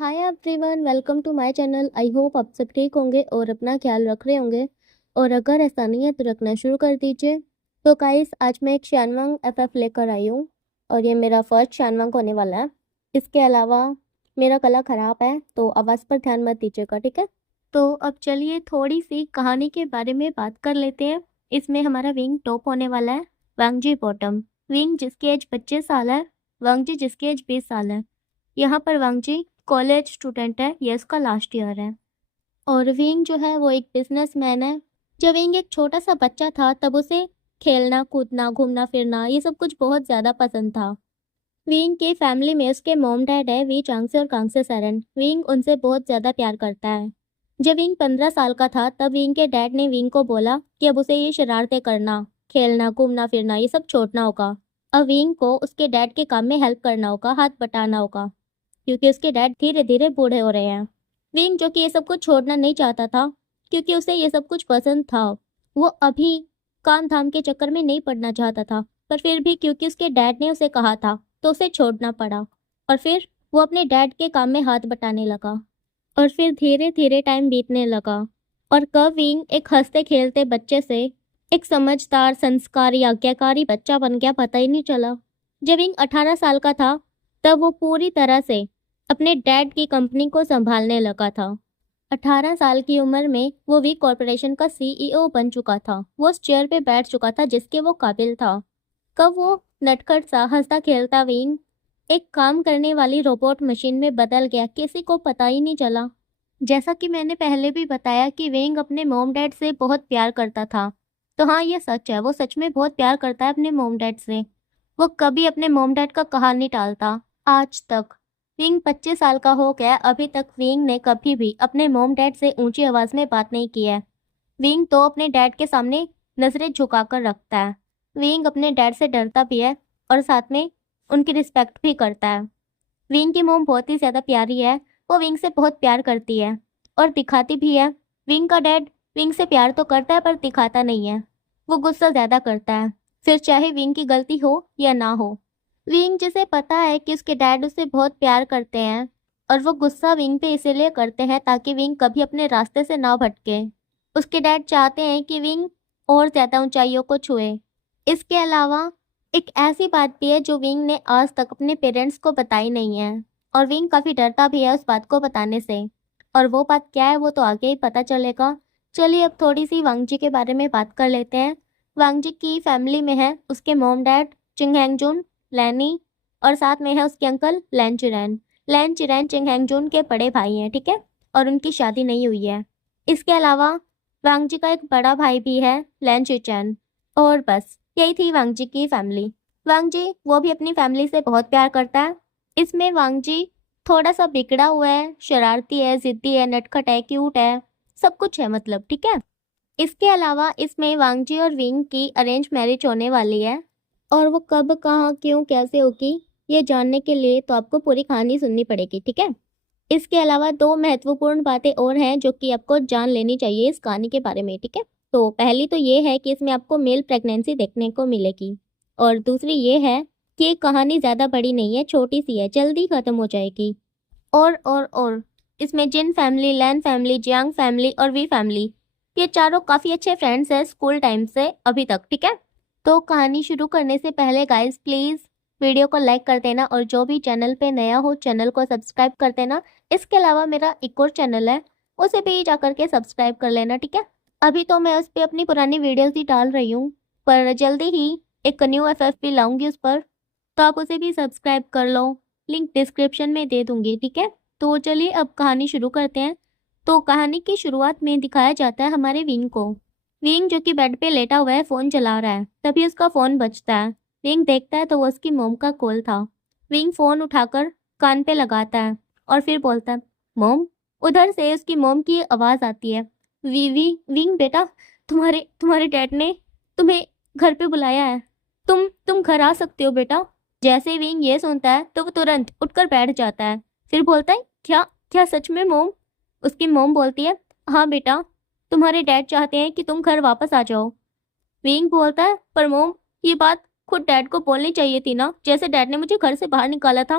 Hi everyone, welcome to my channel. I hope आप सब ठीक होंगे और अपना ख्याल रख रहे होंगे। और अगर ऐसा नहीं है तो रखना शुरू कर दीजिए। तो गाइस, आज मैं एक शानवांग एफएफ लेकर आई हूँ और ये मेरा फर्स्ट शानवांग होने वाला है। इसके अलावा मेरा गला ख़राब है तो आवाज़ पर ध्यान मत दीजिएगा, ठीक है। तो अब चलिए थोड़ी सी कहानी के बारे में बात कर लेते हैं। इसमें हमारा विंग टॉप होने वाला है, वांगजी बॉटम। विंग जिसकी एज 25 साल है, वांगजी जिसकी एज 20 साल है। यहाँ पर वांगजी कॉलेज स्टूडेंट है, ये उसका लास्ट ईयर है। और विंग जो है वो एक बिजनेसमैन है। जब विंग एक छोटा सा बच्चा था तब उसे खेलना कूदना घूमना फिरना ये सब कुछ बहुत ज़्यादा पसंद था। विंग की फैमिली में उसके मॉम डैड है, वी चांगसे और कांगसे सैरन। विंग उनसे बहुत ज़्यादा प्यार करता है। जब विंग 15 साल का था तब विंग के डैड ने विंग को बोला कि अब उसे ये शरारतें करना, खेलना घूमना फिरना ये सब छोड़ना होगा। अब विंग को उसके डैड के काम में हेल्प करना होगा, हाथ बटाना होगा, क्योंकि उसके डैड धीरे धीरे बूढ़े हो रहे हैं। विंग जो कि ये सब कुछ छोड़ना नहीं चाहता था क्योंकि उसे ये सब कुछ पसंद था। वो अभी काम धाम के चक्कर में नहीं पड़ना चाहता था, पर फिर भी क्योंकि उसके डैड ने उसे कहा था तो उसे छोड़ना पड़ा। और फिर वो अपने डैड के काम में हाथ बटाने लगा। और फिर धीरे धीरे टाइम बीतने लगा और कब विंग एक हंसते खेलते बच्चे से एक समझदार संस्कारी आज्ञाकारी बच्चा बन गया पता ही नहीं चला। जब विंग 18 साल का था तब वो पूरी तरह से अपने डैड की कंपनी को संभालने लगा था। 18 साल की उम्र में वो वी कॉरपोरेशन का सीईओ बन चुका था। वो उस चेयर पे बैठ चुका था जिसके वो काबिल था। कब वो नटखट सा हंसता खेलता विंग एक काम करने वाली रोबोट मशीन में बदल गया, किसी को पता ही नहीं चला। जैसा कि मैंने पहले भी बताया कि विंग अपने मॉम डैड से बहुत प्यार करता था, तो हाँ ये सच है, वो सच में बहुत प्यार करता है अपने मॉम डैड से। वो कभी अपने मॉम डैड का कहा नहीं टालता आज तक। विंग 25 साल का हो गया, अभी तक विंग ने कभी भी अपने मॉम डैड से ऊंची आवाज़ में बात नहीं की है। विंग तो अपने डैड के सामने नज़रें झुकाकर रखता है। विंग अपने डैड से डरता भी है और साथ में उनकी रिस्पेक्ट भी करता है। विंग की मोम बहुत ही ज़्यादा प्यारी है, वो विंग से बहुत प्यार करती है और दिखाती भी है। विंग का डैड विंग से प्यार तो करता है पर दिखाता नहीं है, वो गुस्सा ज़्यादा करता है, फिर चाहे विंग की गलती हो या ना हो। विंग जिसे पता है कि उसके डैड उसे बहुत प्यार करते हैं और वो गुस्सा विंग पे इसीलिए करते हैं ताकि विंग कभी अपने रास्ते से ना भटके। उसके डैड चाहते हैं कि विंग और ज़्यादा ऊंचाइयों को छुए। इसके अलावा एक ऐसी बात भी है जो विंग ने आज तक अपने पेरेंट्स को बताई नहीं है और विंग काफ़ी डरता भी है उस बात को बताने से। और वो बात क्या है वो तो आगे ही पता चलेगा। चलिए अब थोड़ी सी वांगजी के बारे में बात कर लेते हैं। वांगजी की फैमिली में है उसके मॉम डैड चिंग हैंगजून, लैनी और साथ में है उसके अंकल लैन चिरैन। लैन चिरैन चिंग हैंगजून के बड़े भाई हैं, ठीक है, और उनकी शादी नहीं हुई है। इसके अलावा वांगजी का एक बड़ा भाई भी है, लैन चिचैन। और बस यही थी वांगजी की फैमिली। वांगजी वो भी अपनी फैमिली से बहुत प्यार करता है। इसमें वांगजी थोड़ा सा बिगड़ा हुआ है, शरारती है, जिद्दी है, नटखट है, क्यूट है, सब कुछ है मतलब, ठीक है। इसके अलावा इसमें वांगजी और विंग की अरेंज मैरिज होने वाली है और वो कब कहाँ क्यों कैसे होगी ये जानने के लिए तो आपको पूरी कहानी सुननी पड़ेगी, ठीक है। इसके अलावा दो महत्वपूर्ण बातें और हैं जो कि आपको जान लेनी चाहिए इस कहानी के बारे में, ठीक है। तो पहली तो ये है कि इसमें आपको मेल प्रेगनेंसी देखने को मिलेगी और दूसरी ये है कि ये कहानी ज़्यादा बड़ी नहीं है, छोटी सी है, जल्दी ख़त्म हो जाएगी। और इसमें जिन फैमिली, लैन फैमिली, जियांग फैमिली और वी फैमिली, ये चारों काफ़ी अच्छे फ्रेंड्स हैं स्कूल टाइम से अभी तक, ठीक है। तो कहानी शुरू करने से पहले गाइस प्लीज़ वीडियो को लाइक कर देना और जो भी चैनल पे नया हो चैनल को सब्सक्राइब कर देना। इसके अलावा मेरा एक और चैनल है, उसे भी जा करके सब्सक्राइब कर लेना, ठीक है। अभी तो मैं उस पर अपनी पुरानी वीडियोस ही डाल रही हूँ, पर जल्दी ही एक न्यू एफएफ भी लाऊंगी उस पर, तो आप उसे भी सब्सक्राइब कर लो, लिंक डिस्क्रिप्शन में दे दूंगी, ठीक है। तो चलिए अब कहानी शुरू करते हैं। तो कहानी की शुरुआत में दिखाया जाता है हमारे विंग को। विंग जो कि बेड पे लेटा हुआ है, फ़ोन चला रहा है, तभी उसका फ़ोन बजता है। विंग देखता है तो वो उसकी मोम का कॉल था। विंग फ़ोन उठाकर कान पे लगाता है और फिर बोलता है, मोम। उधर से उसकी मोम की आवाज़ आती है, विंग बेटा, तुम्हारे तुम्हारे डैड ने तुम्हें घर पे बुलाया है, तुम घर आ सकते हो बेटा। जैसे ही विंग ये सुनता है तो वो तुरंत उठकर बैठ जाता है, फिर बोलता है, क्या क्या सच में मोम? उसकी मोम बोलती है, हाँ बेटा, तुम्हारे डैड चाहते हैं कि तुम घर वापस आ जाओ। विंग बोलता है, पर मोम, ये बात खुद डैड को बोलनी चाहिए थी ना, जैसे डैड ने मुझे घर से बाहर निकाला था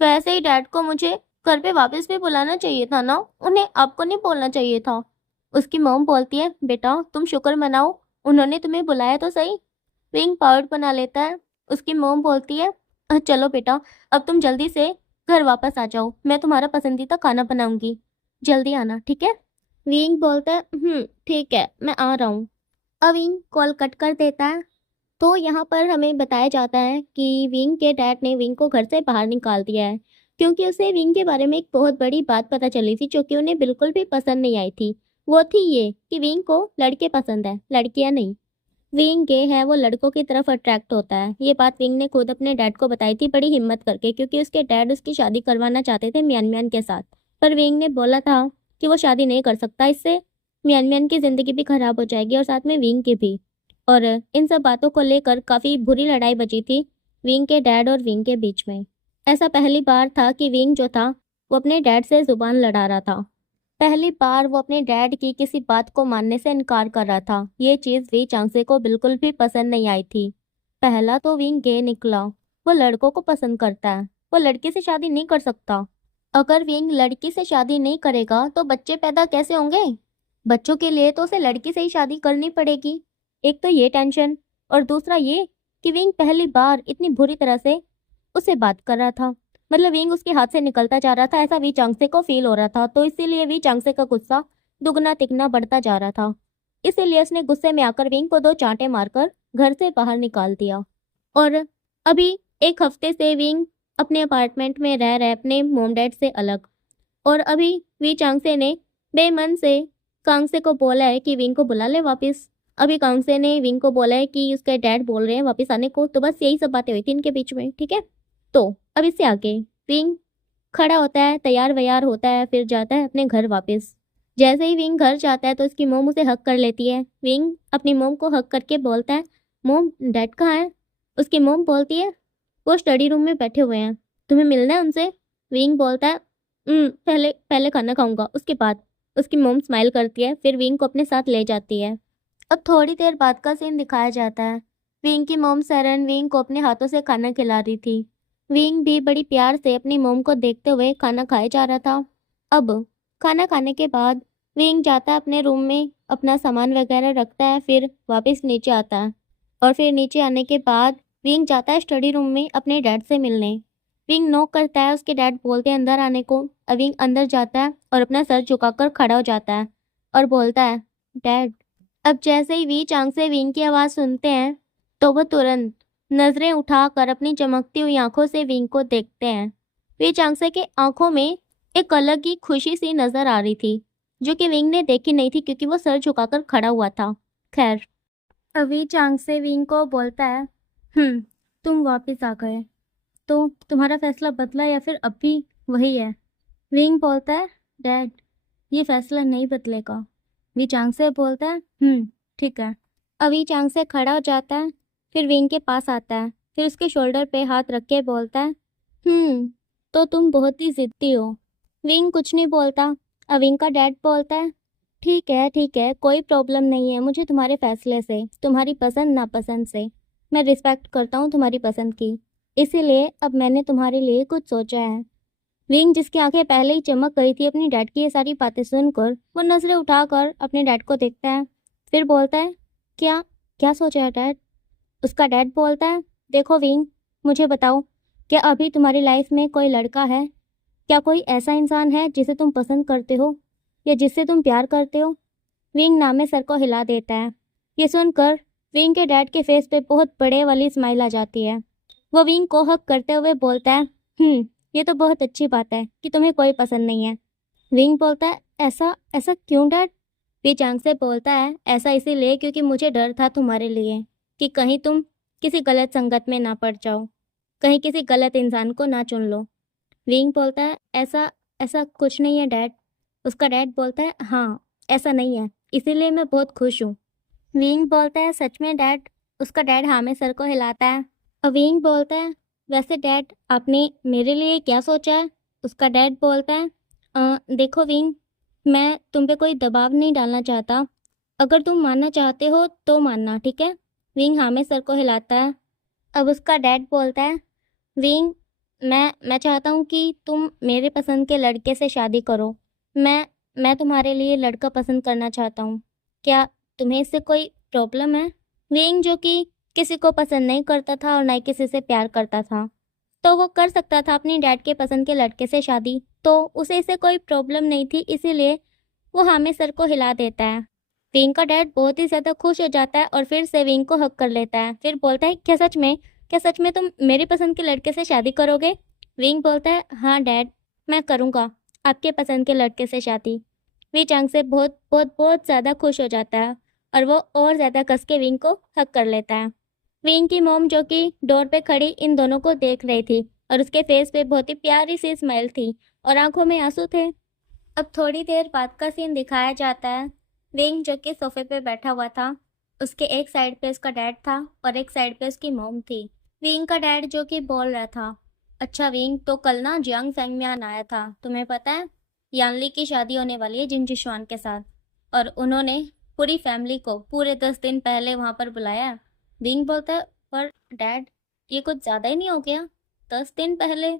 वैसे ही डैड को मुझे घर पे वापस भी बुलाना चाहिए था ना, उन्हें आपको नहीं बोलना चाहिए था। उसकी मॉम बोलती है, बेटा तुम शुक्र मनाओ, उन्होंने तुम्हें बुलाया तो सही। विंग पाउट बना लेता है। उसकी मॉम बोलती है, चलो बेटा अब तुम जल्दी से घर वापस आ जाओ, मैं तुम्हारा पसंदीदा खाना बनाऊंगी, जल्दी आना ठीक है। विंग बोलता है, ठीक है मैं आ रहा हूँ। अब विंग कॉल कट कर देता है। तो यहाँ पर हमें बताया जाता है कि विंग के डैड ने विंग को घर से बाहर निकाल दिया है, क्योंकि उसे विंग के बारे में एक बहुत बड़ी बात पता चली थी जो कि उन्हें बिल्कुल भी पसंद नहीं आई थी। वो थी ये कि विंग को लड़के पसंद है, लड़कियां नहीं। विंग गे है, वो लड़कों की तरफ अट्रैक्ट होता है। ये बात विंग ने खुद अपने डैड को बताई थी बड़ी हिम्मत करके, क्योंकि उसके डैड उसकी शादी करवाना चाहते थे मियान मियान के साथ। पर विंग ने बोला था कि वो शादी नहीं कर सकता, इससे मियान मियान की जिंदगी भी खराब हो जाएगी और साथ में विंग की भी। और इन सब बातों को लेकर काफी बुरी लड़ाई बची थी विंग के डैड और विंग के बीच में। ऐसा पहली बार था कि विंग जो था वो अपने डैड से जुबान लड़ा रहा था। पहली बार वो अपने डैड की किसी बात को मानने से इनकार कर रहा था। ये चीज वी चांगसे को बिल्कुल भी पसंद नहीं आई थी। पहला तो विंग गे निकला, वो लड़कों को पसंद करता है, वो लड़की से शादी नहीं कर सकता। अगर विंग लड़की से शादी नहीं करेगा तो बच्चे पैदा कैसे होंगे? बच्चों के लिए तो उसे लड़की से ही शादी करनी पड़ेगी। एक तो ये टेंशन, और दूसरा ये कि विंग पहली बार इतनी बुरी तरह से उससे बात कर रहा था। मतलब विंग उसके हाथ से निकलता जा रहा था, ऐसा वी चांगसे को फील हो रहा था। तो इसीलिए वी चांगसे का गुस्सा दुगना तिगना बढ़ता जा रहा था। इसीलिए उसने गुस्से में आकर विंग को 2 चांटे मारकर घर से बाहर निकाल दिया। और अभी एक हफ्ते से विंग अपने अपार्टमेंट में रह रहे अपने मोम डैड से अलग। और अभी वी चांगसे ने बेमन से कांगसे को बोला है कि विंग को बुला ले वापस। अभी कांगसे ने विंग को बोला है कि उसके डैड बोल रहे हैं वापस आने को। तो बस यही सब बातें हुई थी इनके बीच में, ठीक है। तो अब इससे आगे विंग खड़ा होता है, तैयार वैयार होता है, फिर जाता है अपने घर वापस। जैसे ही विंग घर जाता है तो उसकी मोम उसे हक कर लेती है। विंग अपनी मोम को हक करके बोलता है, मोम डैड कहाँ है? उसकी मोम बोलती है, वो स्टडी रूम में बैठे हुए हैं, तुम्हें मिलना है उनसे। विंग बोलता है, पहले पहले खाना खाऊंगा उसके बाद। उसकी मोम स्माइल करती है, फिर विंग को अपने साथ ले जाती है। अब थोड़ी देर बाद का सीन दिखाया जाता है। विंग की मोम सरन विंग को अपने हाथों से खाना खिला रही थी। विंग भी बड़ी प्यार से अपनी मोम को देखते हुए खाना खाए जा रहा था। अब खाना खाने के बाद विंग जाता है अपने रूम में, अपना सामान वगैरह रखता है, फिर वापस नीचे आता है। और फिर नीचे आने के बाद विंग जाता है स्टडी रूम में अपने डैड से मिलने। विंग नॉक करता है, उसके डैड बोलते हैं अंदर आने को। अब विंग अंदर जाता है और अपना सर झुकाकर खड़ा हो जाता है और बोलता है, डैड। अब जैसे ही वी चांग से विंग की आवाज़ सुनते हैं तो वो तुरंत नजरें उठाकर अपनी चमकती हुई आंखों से विंग को देखते हैं। वी चांगसे के आंखों में एक अलग ही खुशी सी नजर आ रही थी, जो कि विंग ने देखी नहीं थी क्योंकि वो सर झुकाकर खड़ा हुआ था। खैर, वी चांगसे विंग को बोलता है, तुम वापस आ गए, तो तुम्हारा फैसला बदला या फिर अब भी वही है? विंग बोलता है, डैड ये फैसला नहीं बदलेगा। वी चांग से बोलता है, ठीक है। अभी चांग से खड़ा हो जाता है, फिर विंग के पास आता है, फिर उसके शोल्डर पे हाथ रख के बोलता है, तो तुम बहुत ही जिद्दी हो। विंग कुछ नहीं बोलता। अब विंग का डैड बोलता है, ठीक है कोई प्रॉब्लम नहीं है मुझे तुम्हारे फैसले से, तुम्हारी पसंद नापसंद से। मैं रिस्पेक्ट करता हूँ तुम्हारी पसंद की, इसीलिए अब मैंने तुम्हारे लिए कुछ सोचा है। विंग, जिसकी आंखें पहले ही चमक गई थी अपनी डैड की ये सारी बातें सुनकर, वो नजरें उठाकर अपने डैड को देखता है, फिर बोलता है, क्या क्या सोचा है डैड? उसका डैड बोलता है, देखो विंग, मुझे बताओ, क्या अभी तुम्हारी लाइफ में कोई लड़का है? क्या कोई ऐसा इंसान है जिसे तुम पसंद करते हो या जिससे तुम प्यार करते हो? विंग नामे सर को हिला देता है। ये सुनकर विंग के डैड के फेस पे बहुत बड़े वाली स्माइल आ जाती है। वो विंग को हक करते हुए बोलता है, ये तो बहुत अच्छी बात है कि तुम्हें कोई पसंद नहीं है। विंग बोलता है, ऐसा ऐसा क्यों डैड? वी चांग से बोलता है, ऐसा इसीलिए क्योंकि मुझे डर था तुम्हारे लिए कि कहीं तुम किसी गलत संगत में ना पड़ जाओ, कहीं किसी गलत इंसान को ना चुन लो। विंग बोलता है, ऐसा ऐसा कुछ नहीं है डैड। उसका डैड बोलता है, हाँ ऐसा नहीं है, इसीलिए मैं बहुत खुश हूँ। विंग बोलता है, सच में डैड? उसका डैड हाँ में सर को हिलाता है। और विंग बोलता है, वैसे डैड आपने मेरे लिए क्या सोचा है? उसका डैड बोलता है, देखो विंग, मैं तुम पे कोई दबाव नहीं डालना चाहता, अगर तुम मानना चाहते हो तो मानना, ठीक है? विंग हाँ में सर को हिलाता है। अब उसका डैड बोलता है, विंग, मैं चाहता हूँ कि तुम मेरे पसंद के लड़के से शादी करो। मैं मैं तुम्हारे लिए लड़का पसंद करना चाहता हूँ। क्या तुम्हें इससे कोई प्रॉब्लम है? विंग, जो कि किसी को पसंद नहीं करता था और ना ही किसी से प्यार करता था, तो वो कर सकता था अपनी डैड के पसंद के लड़के से शादी, तो उसे इससे कोई प्रॉब्लम नहीं थी, इसीलिए वो हाँ में सर को हिला देता है। विंग का डैड बहुत ही ज़्यादा खुश हो जाता है और फिर से विंग को हक कर लेता है। फिर बोलता है, क्या सच में तुम मेरी पसंद के लड़के से शादी करोगे? विंग बोलता है, हाँ डैड, मैं करूँगा आपके पसंद के लड़के से शादी। वी चांग से बहुत बहुत बहुत ज़्यादा खुश हो जाता है और वो और ज़्यादा कस के विंग को हक कर लेता है। विंग की मॉम, जो कि डोर पे खड़ी इन दोनों को देख रही थी, और उसके फेस पे बहुत ही प्यारी सी स्माइल थी और आंखों में आंसू थे। अब थोड़ी देर बाद का सीन दिखाया जाता है। विंग, जो कि सोफे पे बैठा हुआ था, उसके एक साइड पे उसका डैड था और एक साइड पे उसकी मॉम थी। विंग का डैड जो कि बोल रहा था, अच्छा विंग, तो कल ना जियांग फेंगमियान आया था, तुम्हें पता है? यानली की शादी होने वाली है जिन जिशवान के साथ, और उन्होंने पूरी फैमिली को पूरे 10 दिन पहले वहां पर बुलाया है। विंग बोलता है, पर डैड, ये कुछ ज़्यादा ही नहीं हो गया? 10 दिन पहले?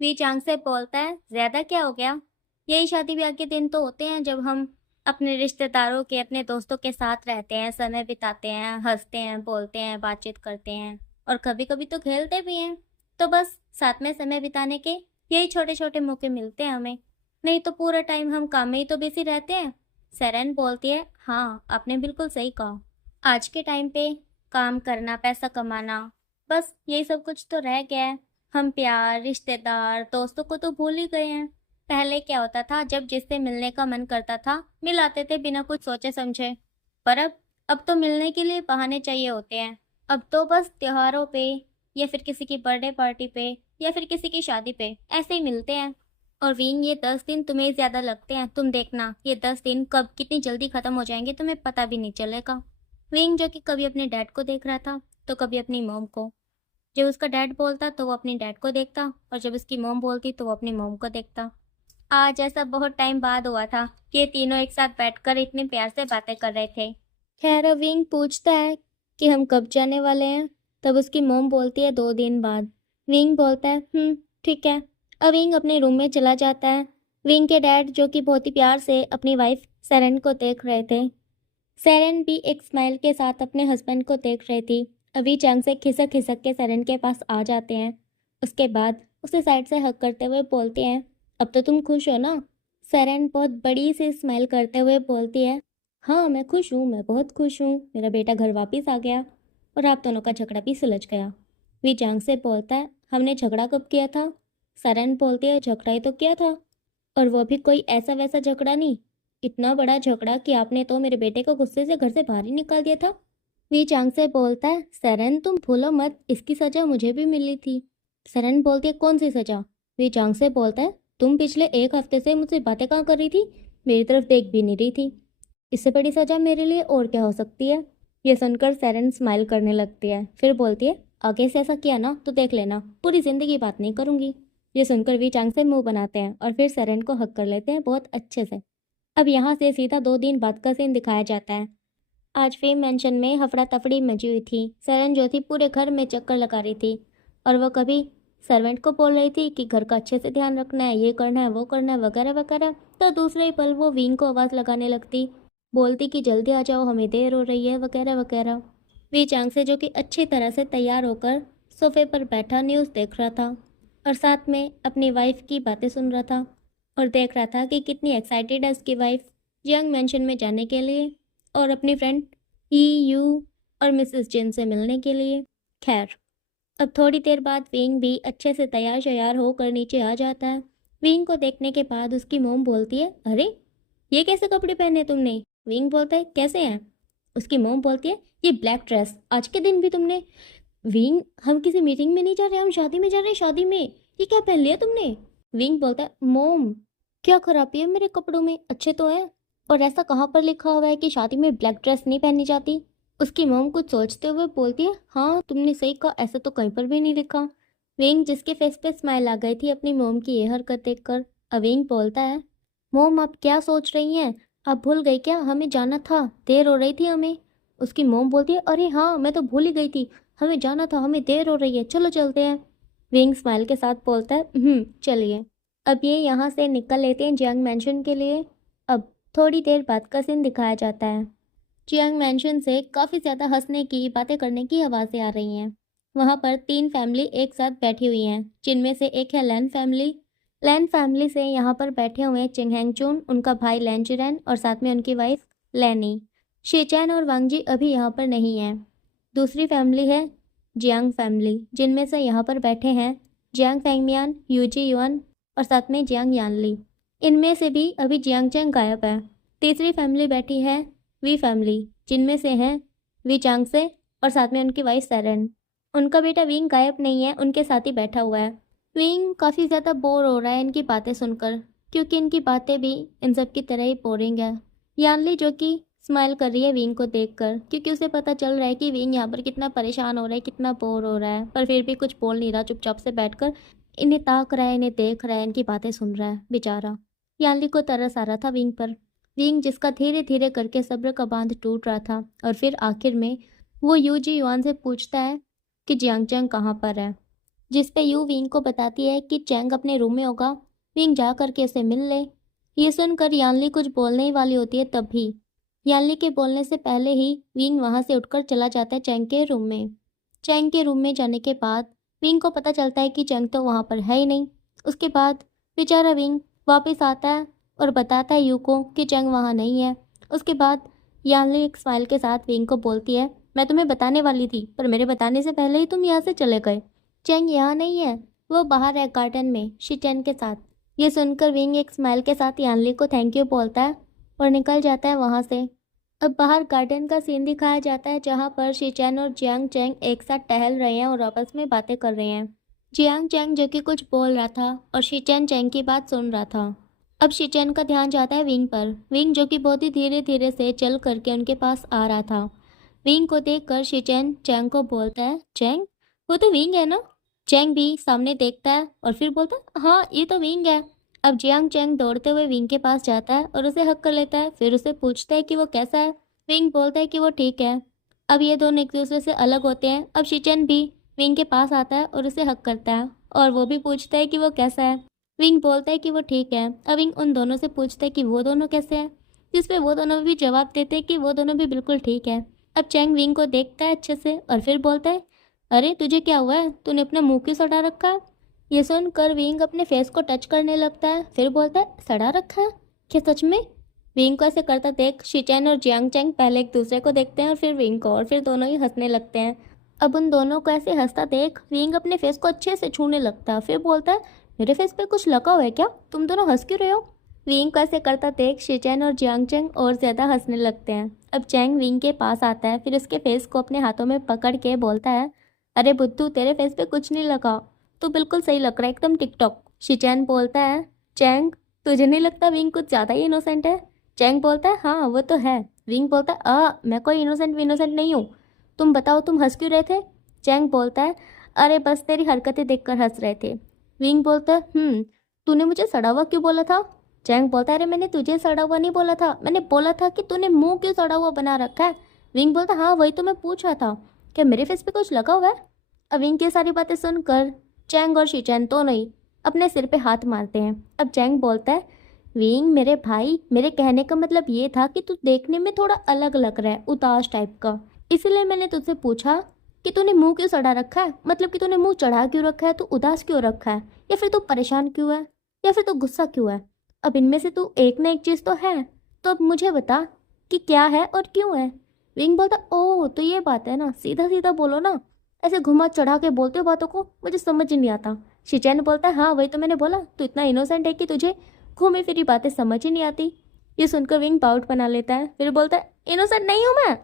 वी चांग से बोलता है, ज़्यादा क्या हो गया? यही शादी ब्याह के दिन तो होते हैं जब हम अपने रिश्तेदारों के, अपने दोस्तों के साथ रहते हैं, समय बिताते हैं, हंसते हैं, बोलते हैं, बातचीत करते हैं और कभी कभी तो खेलते भी हैं। तो बस साथ में समय बिताने के यही छोटे छोटे मौके मिलते हैं हमें, नहीं तो पूरा टाइम हम काम में ही तो बिजी रहते हैं। सेरेन बोलती है, हाँ आपने बिल्कुल सही कहा, आज के टाइम पे काम करना, पैसा कमाना, बस यही सब कुछ तो रह गया है। हम प्यार, रिश्तेदार, दोस्तों को तो भूल ही गए हैं। पहले क्या होता था, जब जिससे मिलने का मन करता था मिल आते थे बिना कुछ सोचे समझे, पर अब तो मिलने के लिए बहाने चाहिए होते हैं। अब तो बस त्योहारों पे या फिर किसी की बर्थडे पार्टी पे या फिर किसी की शादी पे ऐसे ही मिलते हैं। और विंग, ये 10 दिन तुम्हें ज़्यादा लगते हैं, तुम देखना ये 10 दिन कब कितनी जल्दी ख़त्म हो जाएंगे, तुम्हें पता भी नहीं चलेगा। विंग, जो कि कभी अपने डैड को देख रहा था तो कभी अपनी मॉम को, जब उसका डैड बोलता तो वो अपनी डैड को देखता और जब उसकी मॉम बोलती तो वो अपनी मॉम को देखता। आज ऐसा बहुत टाइम बाद हुआ था कि ये तीनों एक साथ बैठकर इतने प्यार से बातें कर रहे थे। खैर, विंग पूछता है कि हम कब जाने वाले हैं, तब उसकी मॉम बोलती है 2 दिन बाद। विंग बोलता है, ठीक है। अब विंग अपने रूम में चला जाता है। विंग के डैड, जो कि बहुत ही प्यार से अपनी वाइफ सेरेन को देख रहे थे, सेरेन भी एक स्माइल के साथ अपने हस्बैंड को देख रही थी। अभी चांग से खिसक खिसक के सेरेन के पास आ जाते हैं। उसके बाद उसे साइड से हक करते हुए बोलते हैं, अब तो तुम खुश हो ना? सेरेन बहुत बड़ी सी स्माइल करते हुए बोलती है, हाँ मैं खुश हूँ, मैं बहुत खुश हूँ, मेरा बेटा घर वापस आ गया और आप दोनों का झगड़ा भी सुलझ गया। वी चांग से बोलता है, हमने झगड़ा कब किया था? सेरेन बोलती है, झगड़ा ही तो किया था, और वो भी कोई ऐसा वैसा झगड़ा नहीं, इतना बड़ा झगड़ा कि आपने तो मेरे बेटे को गुस्से से घर से बाहर ही निकाल दिया था। वी चांग से बोलता है, सरन तुम भूलो मत, इसकी सजा मुझे भी मिली थी। सरन बोलती है, कौन सी सजा? वी चांग से बोलता है, तुम पिछले 1 हफ्ते से मुझसे बातें कहाँ कर रही थी, मेरी तरफ देख भी नहीं रही थी, इससे बड़ी सजा मेरे लिए और क्या हो सकती है? ये सुनकर सरन स्माइल करने लगती है, फिर बोलती है, आगे से ऐसा किया ना तो देख लेना, पूरी जिंदगी बात नहीं करूंगी। ये सुनकर वी चांग से मुंह बनाते हैं और फिर सरन को हक कर लेते हैं बहुत अच्छे से। अब यहाँ से सीधा 2 दिन बाद का सीन दिखाया जाता है। आज फेम मेंशन में हफड़ा तफड़ी मची हुई थी। सरन जो थी पूरे घर में चक्कर लगा रही थी और वो कभी सर्वेंट को बोल रही थी कि घर का अच्छे से ध्यान रखना है, ये करना है, वो करना है, वगैरह वगैरह, तो दूसरे ही पल वो विंग को आवाज़ लगाने लगती, बोलती कि जल्दी आ जाओ, हमें देर हो रही है, वगैरह वगैरह। वी चांग से, जो कि अच्छी तरह से तैयार होकर सोफे पर बैठा न्यूज़ देख रहा था और साथ में अपनी वाइफ की बातें सुन रहा था और देख रहा था कि कितनी एक्साइटेड है उसकी वाइफ यंग मेंशन में जाने के लिए और अपनी फ्रेंड ही यू और मिसेस जिन से मिलने के लिए। खैर, अब थोड़ी देर बाद विंग भी अच्छे से तैयार शयार होकर नीचे आ जाता है। विंग को देखने के बाद उसकी मोम बोलती है, अरे ये कैसे कपड़े पहने तुमने? विंग बोलता है, कैसे हैं? उसकी मोम बोलती है, ये ब्लैक ड्रेस आज के दिन भी तुमने? विंग, हम किसी मीटिंग में नहीं जा रहे, हम शादी में जा रहे हैं, शादी में, ये क्या पहन लिया तुमने? विंग बोलता है, मोम क्या खराबी है मेरे कपड़ों में, अच्छे तो हैं, और ऐसा कहाँ पर लिखा हुआ है कि शादी में ब्लैक ड्रेस नहीं पहनी जाती? उसकी मोम कुछ सोचते हुए बोलती है, हाँ तुमने सही कहा, ऐसा तो कहीं पर भी नहीं लिखा। विंग, जिसके फेस पे स्माइल आ गई थी अपनी मोम की ये हरकत देखकर, अविंग बोलता है, मोम आप क्या सोच रही हैं? आप भूल गई क्या, हमें जाना था, देर हो रही थी हमें। उसकी मोम बोलती है, अरे हाँ मैं तो भूल ही गई थी, हमें जाना था, हमें देर हो रही है, चलो चलते हैं। विंग स्माइल के साथ बोलता है चलिए। अब ये यहाँ से निकल लेते हैं जियांग मैंशन के लिए। अब थोड़ी देर बाद का सीन दिखाया जाता है। जियांग मैंशन से काफ़ी ज़्यादा हंसने की, बातें करने की आवाज़ें आ रही हैं। वहाँ पर 3 फैमिली एक साथ बैठी हुई हैं, जिनमें से एक है लैन फैमिली। लैन फैमिली से यहाँ पर बैठे हुए हैं चिंग हैंगचून, उनका भाई लैन जिरैन और साथ में उनकी वाइफ लैनी। शीचैन और वांगजी अभी यहाँ पर नहीं हैं। दूसरी फैमिली है जियांग फैमिली, जिनमें से यहाँ पर बैठे हैं जियांग फेंगमियान, यूजी युआन और साथ में जियांग यानली। इनमें से भी अभी जियांग चैंग गायब है। तीसरी फैमिली बैठी है वी फैमिली, जिनमें से हैं वी चांगसे और साथ में उनकी वाइफ सेरेन। उनका बेटा विंग गायब नहीं है, उनके साथ ही बैठा हुआ है। विंग काफ़ी ज़्यादा बोर हो रहा है इनकी बातें सुनकर, क्योंकि इनकी बातें भी इन सब की तरह ही बोरिंग है। यानली जो कि स्माइल कर रही है विंग को देखकर, क्योंकि उसे पता चल रहा है कि विंग यहाँ पर कितना परेशान हो रहा है, कितना बोर हो रहा है, पर फिर भी कुछ बोल नहीं रहा, चुपचाप से बैठकर इन्हें ताक रहा है, इन्हें देख रहा है, इनकी बातें सुन रहा है बेचारा। यानली को तरस आ रहा था विंग पर, विंग जिसका धीरे धीरे करके सब्र का बांध टूट रहा था। और फिर आखिर में वो यूजी युआन से पूछता है कि जियांग चैंग कहाँ पर है, जिस पे यू विंग को बताती है कि चैंग अपने रूम में होगा, विंग जा करके उसे मिल ले। ये सुनकर यानली कुछ बोलने ही वाली होती है, तभी यानली के बोलने से पहले ही विंग वहाँ से उठकर चला जाता है चैंग के रूम में। चैंग के रूम में जाने के बाद विंग को पता चलता है कि चैंग तो वहाँ पर है ही नहीं। उसके बाद बेचारा विंग वापस आता है और बताता है यू को कि चैंग वहाँ नहीं है। उसके बाद यानली एक स्माइल के साथ विंग को बोलती है, मैं तुम्हें बताने वाली थी, पर मेरे बताने से पहले ही तुम यहाँ से चले गए। चैंग यहाँ नहीं है, वो बाहर है गार्डन में शीचैन के साथ। ये सुनकर विंग एक स्माइल के साथ यानली को थैंक यू बोलता है और निकल जाता है वहाँ से। अब बाहर गार्डन का सीन दिखाया जाता है, जहाँ पर शीचैन और जियांग चैंग एक साथ टहल रहे हैं और आपस में बातें कर रहे हैं। जियांग चैंग जो कि कुछ बोल रहा था और शीचैन चैंग की बात सुन रहा था। अब शीचैन का ध्यान जाता है विंग पर, विंग जो कि बहुत ही धीरे धीरे से चल करके उनके पास आ रहा था। विंग को देखकर शीचैन चैंग को बोलता है, चैंग वो तो विंग है ना। चैंग भी सामने देखता है और फिर बोलता है, हाँ ये तो विंग है। अब जियांग चैंग दौड़ते हुए विंग के पास जाता है और उसे हक कर लेता है, फिर उसे पूछता है कि वो कैसा है। विंग बोलता है कि वो ठीक है। अब ये दोनों एक दूसरे से अलग होते हैं। अब शीचैन भी विंग के पास आता है और उसे हक करता है और वो भी पूछता है कि वो कैसा है। विंग बोलता है कि वो ठीक है। अब विंग उन दोनों से पूछता है कि वो दोनों कैसे हैं, जिसपे वो दोनों भी जवाब देते हैं कि वो दोनों भी बिल्कुल ठीक है। अब चैंग विंग को देखता है अच्छे से और फिर बोलता है, अरे तुझे क्या हुआ है, तूने अपना मुंह क्यों सड़ा रखा है। ये सुनकर विंग अपने फेस को टच करने लगता है, फिर बोलता है, सड़ा रखा है क्या सच में। विंग को ऐसे करता देख शीचैन और जियांग चैंग पहले एक दूसरे को देखते हैं और फिर विंग को, और फिर दोनों ही हंसने लगते हैं। अब उन दोनों को ऐसे हंसता देख विंग अपने फेस को अच्छे से छूने लगता है, फिर बोलता है, मेरे फेस पे कुछ लगा हुआ है क्या, तुम दोनों हंस क्यों रहे हो। विंग को ऐसे करता देख शीचैन और जियांग चैंग और ज़्यादा हंसने लगते हैं। अब चैंग विंग के पास आता है, फिर उसके फेस को अपने हाथों में पकड़ के बोलता है, अरे बुद्धू तेरे फेस पे कुछ नहीं लगा, तो बिल्कुल सही लग रहा है, एकदम टिकटॉक। शीचैन बोलता है, चैंग तुझे नहीं लगता विंग कुछ ज़्यादा ही इनोसेंट है। चैंग बोलता है, हाँ वो तो है। विंग बोलता है, मैं कोई इनोसेंट नहीं हूँ, तुम बताओ तुम हंस क्यों रहे थे। चैंग बोलता है, अरे बस तेरी हरकतें देखकर हंस रहे थे। विंग बोलता है, तूने मुझे सड़ा हुआ क्यों बोला था। चैंग बोलता है, अरे मैंने तुझे सड़ा हुआ नहीं बोला था, मैंने बोला था कि तूने मुंह क्यों सड़ा हुआ बना रखा है। विंग बोलता है, हाँ वही तो मैं पूछ रहा था, क्या मेरे फेस पे कुछ लगा हुआ है। अब विंग की सारी बातें सुनकर चैंग और शीचैन दोनों ही अपने सिर पे हाथ मारते हैं। अब चैंग बोलता है, विंग मेरे भाई, मेरे कहने का मतलब ये था कि तू देखने में थोड़ा अलग लग रहा है, उदास टाइप का, इसलिए मैंने तुझसे पूछा कि तूने मुंह क्यों सड़ा रखा है, मतलब कि तूने मुंह चढ़ा क्यों रखा है, तू उदास क्यों रखा है, या फिर तू परेशान क्यों है, या फिर तू गुस्सा क्यों है। अब इनमें से तू एक ना एक चीज़ तो है, तो अब मुझे बता कि क्या है और क्यों है। विंग बोलता, ओह तो ये बात है ना, सीधा सीधा बोलो ना, ऐसे घुमा चढ़ा के बोलते हो बातों को, मुझे समझ ही नहीं आता। शिचैन बोलता है, हाँ वही तो मैंने बोला, तू इतना इनोसेंट है कि तुझे घूमी फिरी बातें समझ ही नहीं आती। ये सुनकर विंग पाउट बना लेता है, फिर बोलता है, इनोसेंट नहीं हूँ मैं।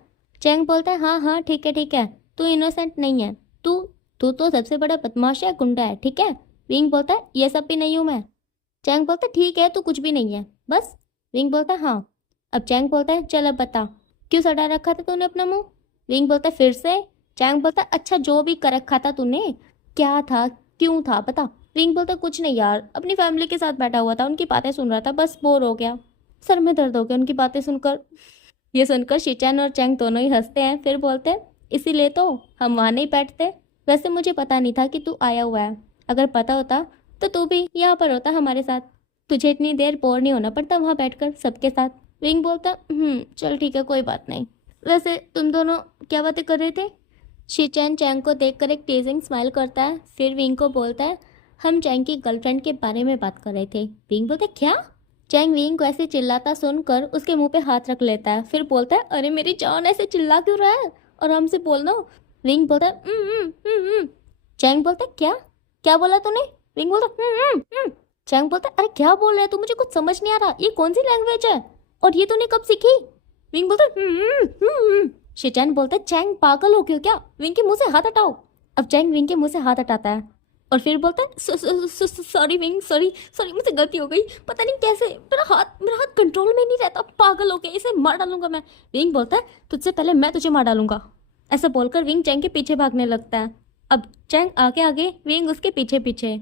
चैंग बोलता है, हाँ हाँ ठीक है, तू इनोसेंट नहीं है, तू तू तो सबसे बड़ा बदमाश है, गुंडा है, ठीक है। विंग बोलता है, ये सब भी नहीं हूँ मैं। चैंग बोलता है, ठीक है तू कुछ भी नहीं है बस। विंग बोलता है, हाँ। अब चैंग बोलता है, चल अब बता, क्यों सड़ा रखा था तूने अपना मुंह। विंग बोलता है, फिर से। चैंग बोलता है, अच्छा जो भी कर रखा था तूने, क्या था, क्यों था बता। विंग बोलता है, कुछ नहीं यार, अपनी फैमिली के साथ बैठा हुआ था, उनकी बातें सुन रहा था, बस बोर हो गया, सर में दर्द हो गया उनकी बातें सुनकर। ये सुनकर शिचैन और चैंग दोनों ही हंसते हैं, फिर बोलते हैं, इसीलिए तो हम वहाँ नहीं बैठते, वैसे मुझे पता नहीं था कि तू आया हुआ है। अगर पता होता तो तू भी यहाँ पर होता हमारे साथ, तुझे इतनी देर बोर नहीं होना पड़ता वहाँ बैठकर सबके साथ। विंग बोलता चल ठीक है कोई बात नहीं। वैसे तुम दोनों क्या बातें कर रहे थे? शीचैन चैंग को देखकर एक टीजिंग स्माइल करता है, फिर विंग को बोलता है हम चैंग की गर्लफ्रेंड के बारे में बात कर रहे थे। विंग बोलता है क्या? चैंग विंग को ऐसे चिल्लाता सुनकर उसके मुंह पे हाथ रख लेता है, फिर बोलता है अरे मेरी जान ऐसे चिल्ला क्यों रहा है, आराम से बोलना। विंग बोलता है चैंग बोलता है क्या क्या बोला तूने? विंग बोलता है चैंग बोलता है अरे क्या बोल रहा है तू, मुझे कुछ समझ नहीं आ रहा, ये कौन सी लैंग्वेज है और ये तूने कब सीखी? विंग बोलता है शीचैन बोलता है चैंग पागल हो क्यों क्या, विंग के मुंह से हाथ हटाओ। अब चैंग विंग के मुंह से हाथ हटाता है और फिर बोलता है सॉरी विंग, सॉरी सॉरी मुझसे गलती हो गई, पता नहीं कैसे मेरा हाथ कंट्रोल में नहीं रहता, पागल हो गया, इसे मार डालूंगा मैं। विंग बोलता है तुझसे पहले मैं तुझे मार डालूंगा। ऐसा बोलकर विंग चैंग के पीछे भागने लगता है। अब चैंग आगे आगे, विंग उसके पीछे पीछे।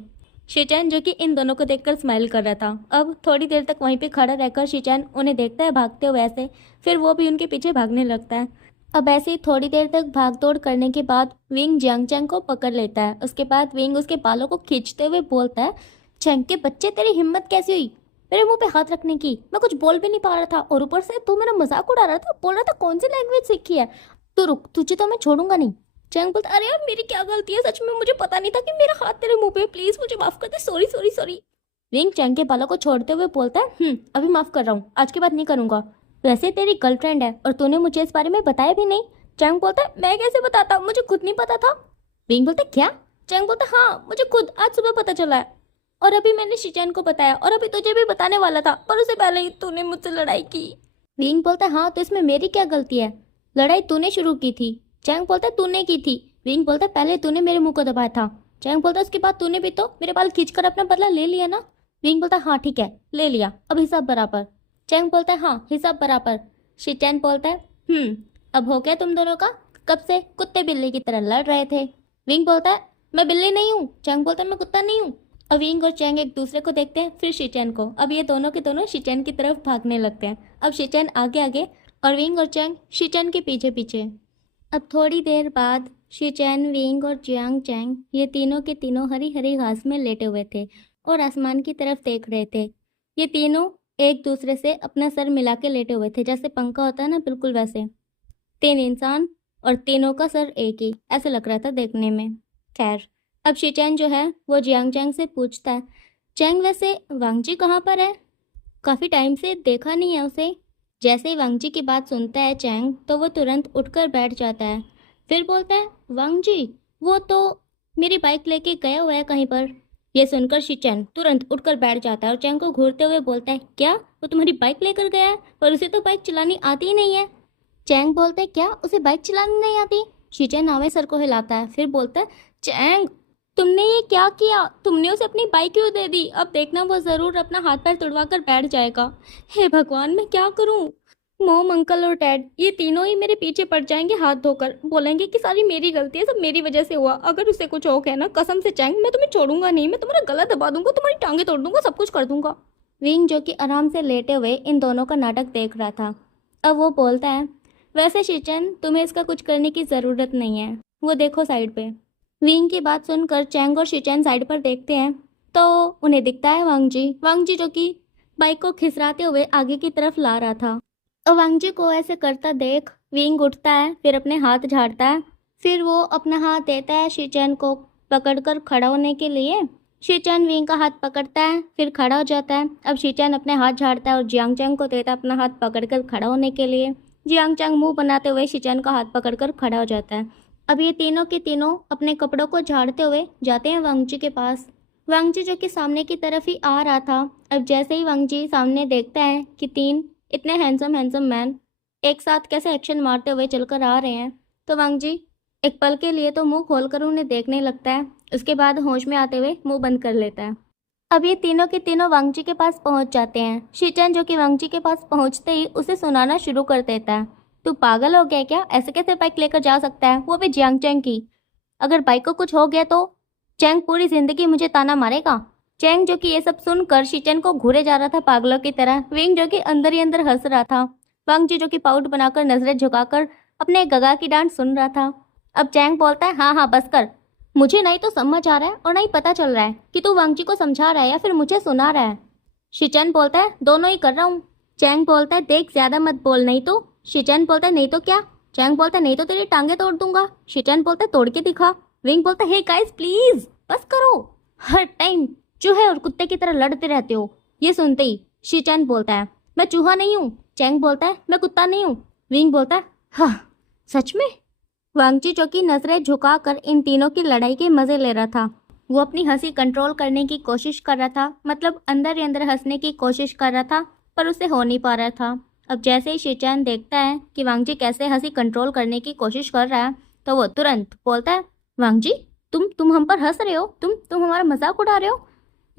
शीचैन जो कि इन दोनों को देखकर स्माइल कर रहा था, अब थोड़ी देर तक वहीं पे खड़ा रहकर शीचैन उन्हें देखता है भागते हुए ऐसे, फिर वो भी उनके पीछे भागने लगता है। अब ऐसे ही थोड़ी देर तक भाग दौड़ करने के बाद विंग जियांग चैंग को पकड़ लेता है। उसके बाद विंग उसके बालों को खींचते हुए बोलता है चैंग के बच्चे तेरी हिम्मत कैसी हुई मेरे मुंह पे हाथ रखने की, मैं कुछ बोल भी नहीं पा रहा था और ऊपर से तू मेरा मजाक उड़ा रहा था, बोल रहा था कौन सी लैंग्वेज सीखी है, तो रुक तुझे तो मैं छोड़ूंगा नहीं। चैंग बोलता अरे यार मेरी क्या गलती है, सच में मुझे पता नहीं था कि मेरा हाथ तेरे मुंह पे, प्लीज मुझे माफ कर दे, sorry sorry sorry. Wing Chang के बालों को छोड़ते हुए बोलता है अभी माफ कर रहा हूँ, आज के बाद नहीं करूंगा, वैसे तेरी गर्लफ्रेंड है और तूने मुझे इस बारे में बताया भी नहीं। चैंग बोलता है मैं कैसे बताता, मुझे खुद नहीं पता था। विंग बोलता है क्या? चैंग बोलता है हाँ मुझे खुद आज सुबह पता चला है और अभी मैंने शीचैन को बताया और अभी तुझे भी बताने वाला था, पर उससे पहले ही तूने मुझसे लड़ाई की। विंग बोलता है हाँ तो इसमें मेरी क्या गलती है, लड़ाई तूने शुरू की थी। चैंग बोलता है तूने की थी। विंग बोलता है पहले तूने मेरे मुंह को दबाया था। चैंग बोलता है उसके बाद तूने भी तो मेरे बाल खींचकर अपना बदला ले लिया ना। विंग बोलता है हाँ ठीक है ले लिया, अब हिसाब बराबर। चैंग बोलता है हाँ हिसाब बराबर। शीचैन बोलता है अब हो गया तुम दोनों का, कब से कुत्ते बिल्ली की तरह लड़ रहे थे। विंग बोलता है मैं बिल्ली नहीं हूँ। चैंग बोलता है मैं कुत्ता नहीं हूँ। अब विंग और चैंग एक दूसरे को देखते हैं, फिर शीचैन को। अब ये दोनों के दोनों शीचैन की तरफ भागने लगते हैं। अब शीचैन आगे आगे और विंग और चैंग शीचैन के पीछे पीछे। अब थोड़ी देर बाद शीचैन, विंग और जियांग चैंग ये तीनों के तीनों हरी हरी घास में लेटे हुए थे और आसमान की तरफ देख रहे थे। ये तीनों एक दूसरे से अपना सर मिला के लेटे हुए थे, जैसे पंखा होता है ना, बिल्कुल वैसे। तीन इंसान और तीनों का सर एक ही, ऐसे लग रहा था देखने में। खैर अब शीचैन जो है वो जियांग चैंग से पूछता है चैंग वैसे वांगजी कहाँ पर है, काफ़ी टाइम से देखा नहीं है उसे। जैसे ही वांगजी की बात सुनता है चैंग तो वो तुरंत उठकर बैठ जाता है, फिर बोलता है वांगजी वो तो मेरी बाइक लेके गया हुआ है कहीं पर। ये सुनकर शीचैन तुरंत उठकर बैठ जाता है और चैंग को घूरते हुए बोलता है क्या वो तुम्हारी बाइक लेकर गया है, पर उसे तो बाइक चलानी आती ही नहीं है। चैंग बोलता है क्या उसे बाइक चलानी नहीं आती? शीचैन नावे सर को हिलाता है, फिर बोलता है चैंग तुमने ये क्या किया, तुमने उसे अपनी बाइक क्यों दे दी, अब देखना वो ज़रूर अपना हाथ पैर तुड़वा कर बैठ जाएगा। हे भगवान मैं क्या करूं? मॉम, अंकल और डैड ये तीनों ही मेरे पीछे पड़ जाएंगे हाथ धोकर, बोलेंगे कि सारी मेरी गलती है, सब मेरी वजह से हुआ। अगर उसे कुछ हो गया ना, कसम से चैंग मैं तुम्हें छोड़ूंगा नहीं, मैं तुम्हारा गला दबा दूंगा, तुम्हारी टांगे तोड़ दूंगा, सब कुछ कर दूंगा। विंग जो कि आराम से लेटे हुए इन दोनों का नाटक देख रहा था, अब वो बोलता है वैसे शीचैन तुम्हें इसका कुछ करने की ज़रूरत नहीं है, वो देखो साइड पे। विंग की बात सुनकर चैंग और शीचैन साइड पर देखते हैं तो उन्हें दिखता है वांगजी जो कि बाइक को खिसराते हुए आगे की तरफ ला रहा था। और वांगजी को ऐसे करता देख विंग उठता है, फिर अपने हाथ झाड़ता है, फिर वो अपना हाथ देता है शीचैन को पकड़कर खड़ा होने के लिए। शीचैन विंग का हाथ पकड़ता है, फिर खड़ा हो जाता है। अब शीचैन अपने हाथ झाड़ता है और जियांग चैंग को देता है अपना हाथ पकड़कर खड़ा होने के लिए। जियांग चैंग मुंह बनाते हुए शीचैन का हाथ पकड़कर खड़ा हो जाता है। अब ये तीनों के तीनों अपने कपड़ों को झाड़ते हुए जाते हैं वांगजी के पास। वांगजी जो कि सामने की तरफ ही आ रहा था, अब जैसे ही वांगजी सामने देखता है कि तीन इतने हैंडसम मैन एक साथ कैसे एक्शन मारते हुए चलकर आ रहे हैं, तो वांगजी एक पल के लिए तो मुंह खोलकर उन्हें देखने लगता है, उसके बाद होश में आते हुए मुंह बंद कर लेता है। अब ये तीनों के तीनों वांगजी के पास पहुंच जाते हैं। शीचैन जो कि वांगजी के पास पहुंचते ही उसे सुनाना शुरू कर देता है, तू पागल हो गया क्या, ऐसे कैसे बाइक लेकर जा सकता है, वो भी जियांग चैंग की। अगर बाइक को कुछ हो गया तो चैंग पूरी जिंदगी मुझे ताना मारेगा। चैंग जो कि ये सब सुनकर शीचैन को घूरे जा रहा था पागलों की तरह। विंग जो कि अंदर ही अंदर हंस रहा था। वांगजी जो कि पाउट बनाकर नजरें झुकाकर अपने गगा की डांट सुन रहा था। अब चैंग बोलता है हाँ हाँ बस कर, मुझे नहीं तो समझ आ रहा है और नहीं पता चल रहा है कि तू वांगजी को समझा रहा है या फिर मुझे सुना रहा है। शिचन बोलता है दोनों ही कर रहा हूँ। चैंग बोलता है देख ज्यादा मत बोल नहीं तो। शिचन बोलता है नहीं तो क्या। चैंग बोलता है नहीं तो तेरी टांगे तोड़ दूंगा। शिचन बोलता है तोड़ के दिखा। विंग बोलता है हे गाइस प्लीज बस करो, हर टाइम चूहे और कुत्ते की तरह लड़ते रहते हो। ये सुनते ही शिचन बोलता है मैं चूहा नहीं हूँ। चैंग बोलता है मैं कुत्ता नहीं हूँ। विंग बोलता है हाँ सच में। वांगची जो कि नजरें झुकाकर इन तीनों की लड़ाई के मजे ले रहा था। वो अपनी हंसी कंट्रोल करने की कोशिश कर रहा था, मतलब अंदर ही अंदर हंसने की कोशिश कर रहा था, पर उसे हो नहीं पा रहा था। अब जैसे ही शिचैन देखता है कि वांगजी कैसे हंसी कंट्रोल करने की कोशिश कर रहा है तो वो तुरंत बोलता है वांगजी तुम हम पर हंस रहे हो, तुम हमारा मजाक उड़ा रहे हो।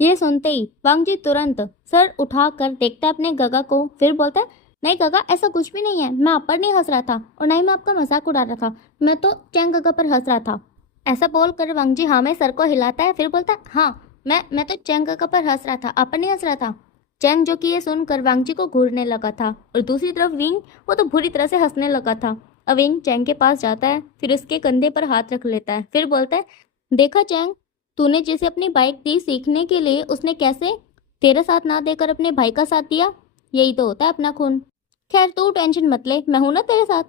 ये सुनते ही वांगजी तुरंत सर उठाकर देखता है अपने गगा को, फिर बोलता है नहीं गगा ऐसा कुछ भी नहीं है, मैं आप पर नहीं हंस रहा था और नहीं मैं आपका मजाक उड़ा रहा था, मैं तो चैंग गगा पर हंस रहा था। ऐसा बोलकर वांगजी हाँ में सर को हिलाता है, फिर बोलता है हाँ मैं तो चैंग गगा पर हंस रहा था, आप पर नहीं हंस रहा था। चैंग जो कि ये सुनकर वांगजी को घूरने लगा था और दूसरी तरफ विंग वो तो बुरी तरह से हंसने लगा था। अब विंग चैंग के पास जाता है, फिर उसके कंधे पर हाथ रख लेता है, फिर बोलता है देखा चैंग तूने जिसे अपनी बाइक दी सीखने के लिए उसने कैसे तेरा साथ ना देकर अपने भाई का साथ दिया, यही तो होता है अपना खून। खैर तू टेंशन मत ले, मैं हूं ना तेरे साथ।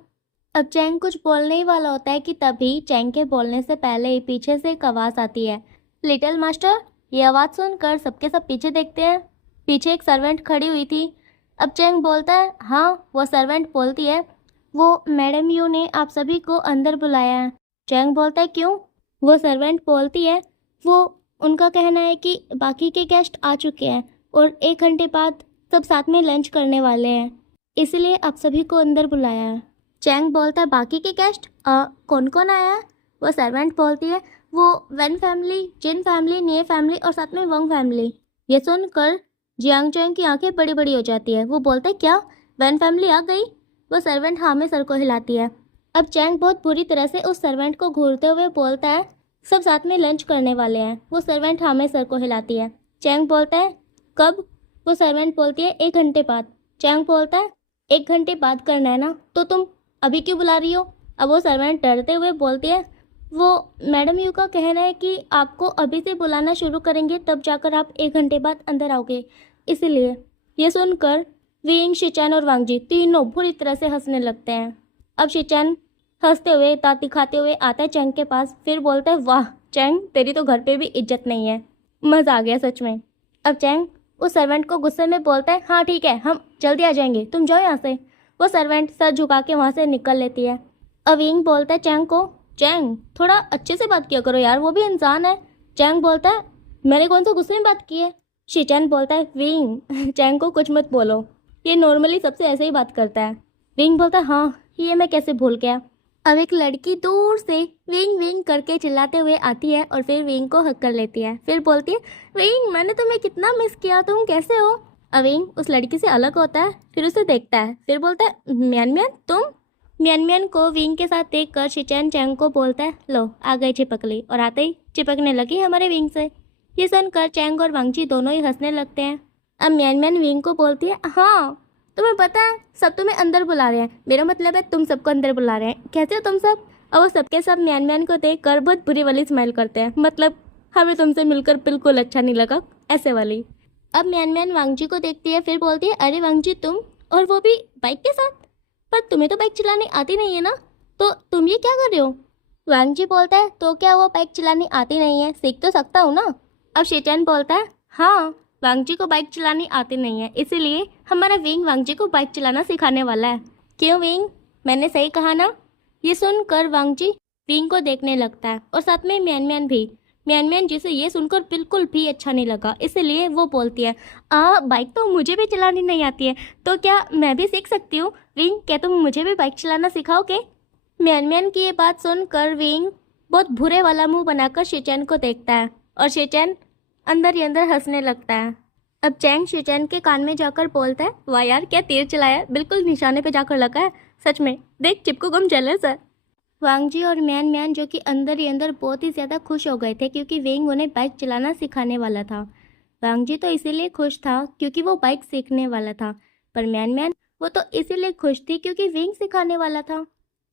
अब चैंग कुछ बोलने ही वाला होता है कि तभी चैंग के बोलने से पहले ही पीछे से एक आवाज़ आती है लिटिल मास्टर। ये आवाज़ सुनकर सबके सब पीछे देखते हैं। पीछे एक सर्वेंट खड़ी हुई थी। अब चैंग बोलता है हाँ। वो सर्वेंट बोलती है वो मैडम यू ने आप सभी को अंदर बुलाया है। चैंग बोलता है क्यों। वो सर्वेंट बोलती है वो उनका कहना है कि बाकी के गेस्ट आ चुके हैं और 1 घंटे बाद सब साथ में लंच करने वाले हैं, इसलिए आप सभी को अंदर बुलाया है। चैंग बोलता है बाकी के गेस्ट कौन कौन आया है। वो सर्वेंट बोलती है वो वेन फैमिली, जिन फैमिली, निये फैमिली और साथ में वंग फैमिली। ये सुनकर जियांग चैंग की आंखें बड़ी बड़ी हो जाती है। वो बोलता है क्या वेन फैमिली आ गई। वो सर्वेंट हाँ में सर को हिलाती है। अब चैंग बहुत बुरी तरह से उस सर्वेंट को घूरते हुए बोलता है सब साथ में लंच करने वाले हैं। वो सर्वेंट हाँ में सर को हिलाती है। चैंग बोलता है कब। वो सर्वेंट बोलती है 1 घंटे बाद। चैंग बोलता है 1 घंटे बाद करना है ना, तो तुम अभी क्यों बुला रही हो। अब वो सर्वेंट डरते हुए बोलती है वो मैडम यू का कहना है कि आपको अभी से बुलाना शुरू करेंगे तब जाकर आप 1 घंटे बाद अंदर आओगे, इसीलिए। ये सुनकर विंग, शिचैन और वांगजी तीनों बुरी तरह से हंसने लगते हैं। अब शिचैन हंसते हुए दांत दिखाते हुए आता है चैंग के पास, फिर बोलता है वाह चैंग तेरी तो घर पे भी इज्जत नहीं है, मज़ा आ गया सच में। अब चैंग उस सर्वेंट को गुस्से में बोलता है हाँ ठीक है हम जल्दी आ जाएंगे, तुम जाओ यहाँ से। वो सर्वेंट सर झुका के वहाँ से निकल लेती है। अब विंग बोलता है चैंग को चैंग थोड़ा अच्छे से बात किया करो यार, वो भी इंसान है। चैंग बोलता है मैंने कौन सा गुस्से में बात की है। शिचैन बोलता है विंग चैंग को कुछ मत बोलो, ये नॉर्मली सबसे ऐसे ही बात करता है। विंग बोलता है हाँ ये मैं कैसे भूल गया। अब एक लड़की दूर से विंग विंग करके चिल्लाते हुए आती है और फिर विंग को हक कर लेती है, फिर बोलती है विंग मैंने तुम्हें कितना मिस किया, तुम कैसे हो। अब विंग उस लड़की से अलग होता है, फिर उसे देखता है, फिर बोलता है म्यान म्यान तुम। म्यान म्यान को विंग के साथ देखकर शिचैन चैंग को बोलता है लो आ गई चिपकली, और आते ही चिपकने लगी हमारे विंग से। ये सुनकर चैंग और वांगजी दोनों ही हंसने लगते हैं। अब म्यान म्यान विंग को बोलती है हाँ तुम्हें पता है सब तुम्हें अंदर बुला रहे हैं, मेरा मतलब है तुम सबको अंदर बुला रहे हैं, कैसे हो तुम सब। और वो सबके सब म्यान म्यान को देख कर बहुत बुरी वाली स्माइल करते हैं, मतलब हमें तुमसे मिलकर बिल्कुल अच्छा नहीं लगा, ऐसे वाली। अब म्यान म्यान वांगजी को देखती है, फिर बोलती है अरे वांगजी तुम, और वो भी बाइक के साथ, पर तुम्हें तो बाइक चलानी आती नहीं है ना, तो तुम ये क्या कर रहे हो। वांगजी बोलता है तो क्या वो बाइक चलानी आती नहीं है, सीख तो सकता हूँ ना। अब शिचैन बोलता है हाँ वांगजी को बाइक चलानी आती नहीं है, इसीलिए हमारा विंग वांगजी को बाइक चलाना सिखाने वाला है। क्यों विंग मैंने सही कहा ना। ये सुनकर वांगजी विंग को देखने लगता है और साथ में म्यान म्यान भी। म्यान म्यान जिसे ये सुनकर बिल्कुल भी अच्छा नहीं लगा, इसलिए वो बोलती है बाइक तो मुझे भी चलानी नहीं आती है, तो क्या मैं भी सीख सकती हूँ। विंग क्या तुम मुझे भी बाइक चलाना सिखाओगे। म्यान म्यान की ये बात सुनकर विंग बहुत बुरे वाला मुंह बनाकर शिचैन को देखता है और शिचैन अंदर ही अंदर हंसने लगता है। अब चैंग शिचैन के कान में जाकर बोलता है वाह यार क्या तीर चलाया, बिल्कुल निशाने पे जाकर लगा है, सच में देख चिपको गम जेलस है। वांगजी और म्यान म्यान जो कि अंदर ही अंदर बहुत ही ज़्यादा खुश हो गए थे क्योंकि विंग उन्हें बाइक चलाना सिखाने वाला था। वांगजी तो इसीलिए खुश था क्योंकि वो बाइक सीखने वाला था, पर म्यान म्यान वो तो इसीलिए खुश थी क्योंकि विंग सिखाने वाला था।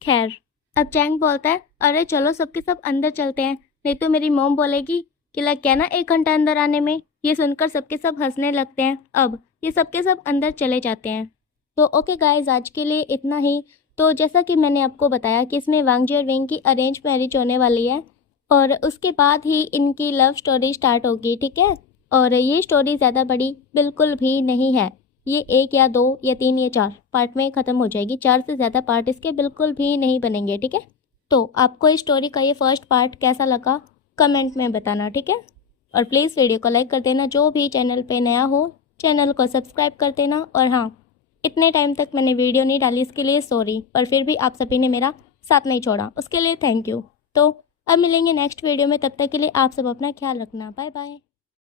खैर अब चैंग बोलता है अरे चलो सबके सब अंदर चलते हैं, नहीं तो मेरी मॉम बोलेगी कि लग क्या ना 1 घंटा अंदर आने में। ये सुनकर सबके सब हंसने लगते हैं। अब ये सबके सब अंदर चले जाते हैं। तो ओके गाइज, आज के लिए इतना ही। तो जैसा कि मैंने आपको बताया कि इसमें वांग जी और विंग की अरेंज मैरिज होने वाली है और उसके बाद ही इनकी लव स्टोरी स्टार्ट होगी, ठीक है। और ये स्टोरी ज़्यादा बड़ी बिल्कुल भी नहीं है। ये 1 या 2 या 3 या 4 पार्ट में ख़त्म हो जाएगी। 4 से ज़्यादा पार्ट इसके बिल्कुल भी नहीं बनेंगे, ठीक है। तो आपको इस स्टोरी का ये फर्स्ट पार्ट कैसा लगा कमेंट में बताना, ठीक है। और प्लीज़ वीडियो को लाइक कर देना। जो भी चैनल पे नया हो चैनल को सब्सक्राइब कर देना। और हाँ, इतने टाइम तक मैंने वीडियो नहीं डाली इसके लिए सॉरी, पर फिर भी आप सभी ने मेरा साथ नहीं छोड़ा, उसके लिए थैंक यू। तो अब मिलेंगे नेक्स्ट वीडियो में, तब तक के लिए आप सब अपना ख्याल रखना। Bye bye.